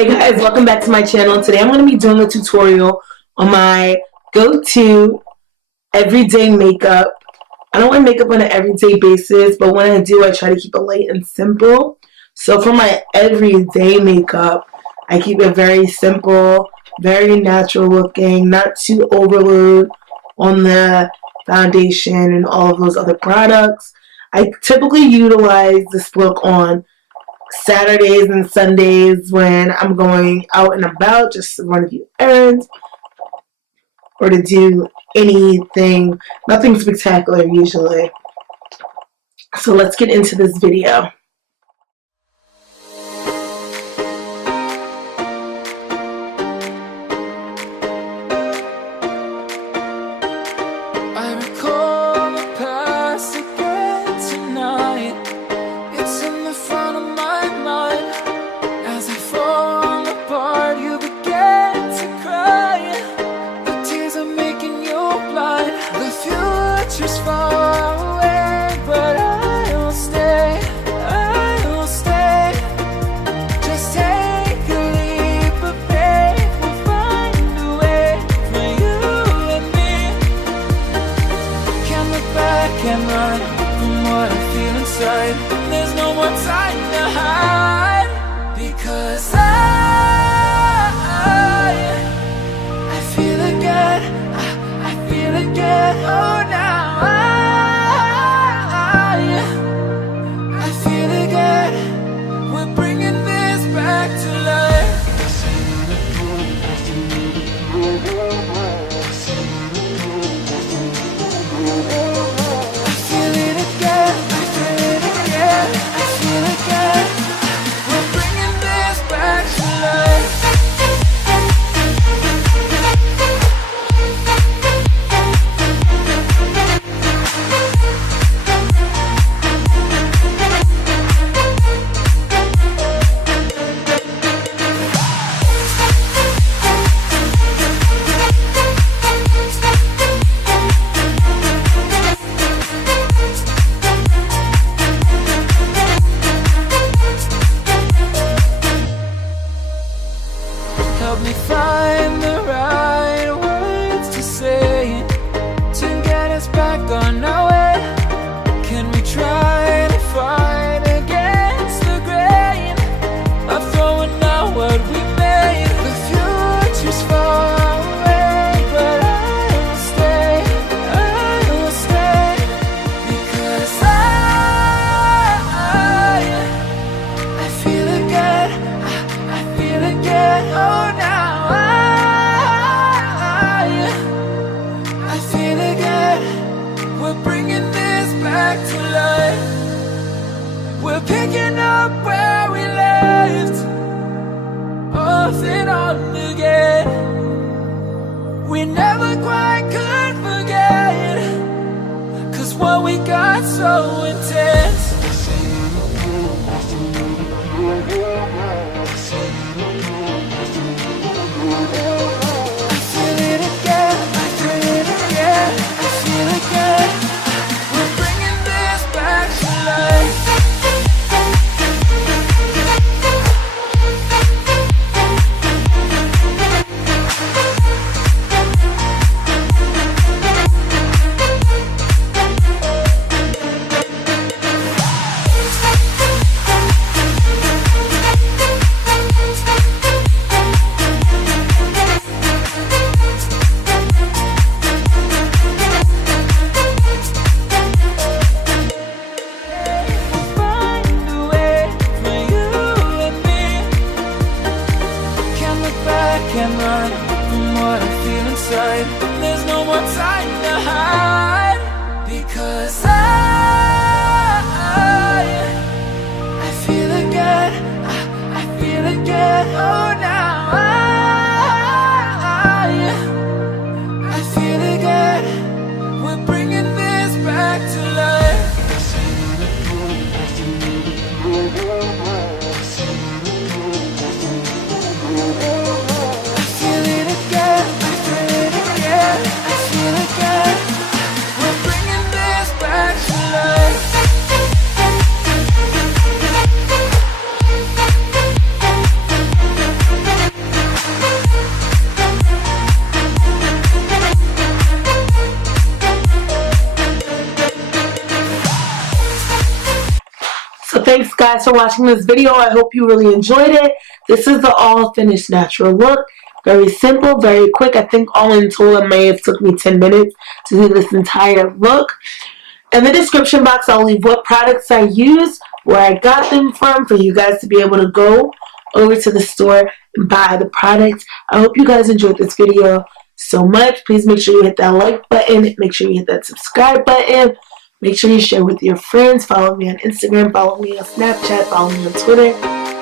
Hey guys, welcome back to my channel. Today I'm going to be doing a tutorial on my go-to everyday makeup. I don't wear makeup on an everyday basis, but when I do, I try to keep it light and simple. So for my everyday makeup, I keep it very simple, very natural looking, not too overload on the foundation and all of those other products. I typically utilize this look on Saturdays and Sundays when I'm going out and about just to run a few errands or to do anything, nothing spectacular usually. So let's get into this video. There's no more time to hide, because I feel again, I feel again. Oh, now I feel again. We're bringing this back to life. Help me find the right words to say to get us back on our way. Can we try to fight against the grain of throwing out what we made? The future's far away, but I will stay, because I feel again, I feel again. Oh, to life. We're picking up where we left off and on again. We never quite could forget, 'cause what we got so intense. I feel it again, I feel it again, I feel it again. thanks guys for watching this video. I hope you really enjoyed it. This is the all finished natural look. Very simple, very quick. I think all in total it may have took me 10 minutes to do this entire look. In the description box, I'll leave what products I use, where I got them from, for you guys to be able to go over to the store and buy the products. I hope you guys enjoyed this video so much. Please make sure you hit that like button. Make sure you hit that subscribe button. Make sure you share with your friends. Follow me on Instagram. Follow me on Snapchat. Follow me on Twitter.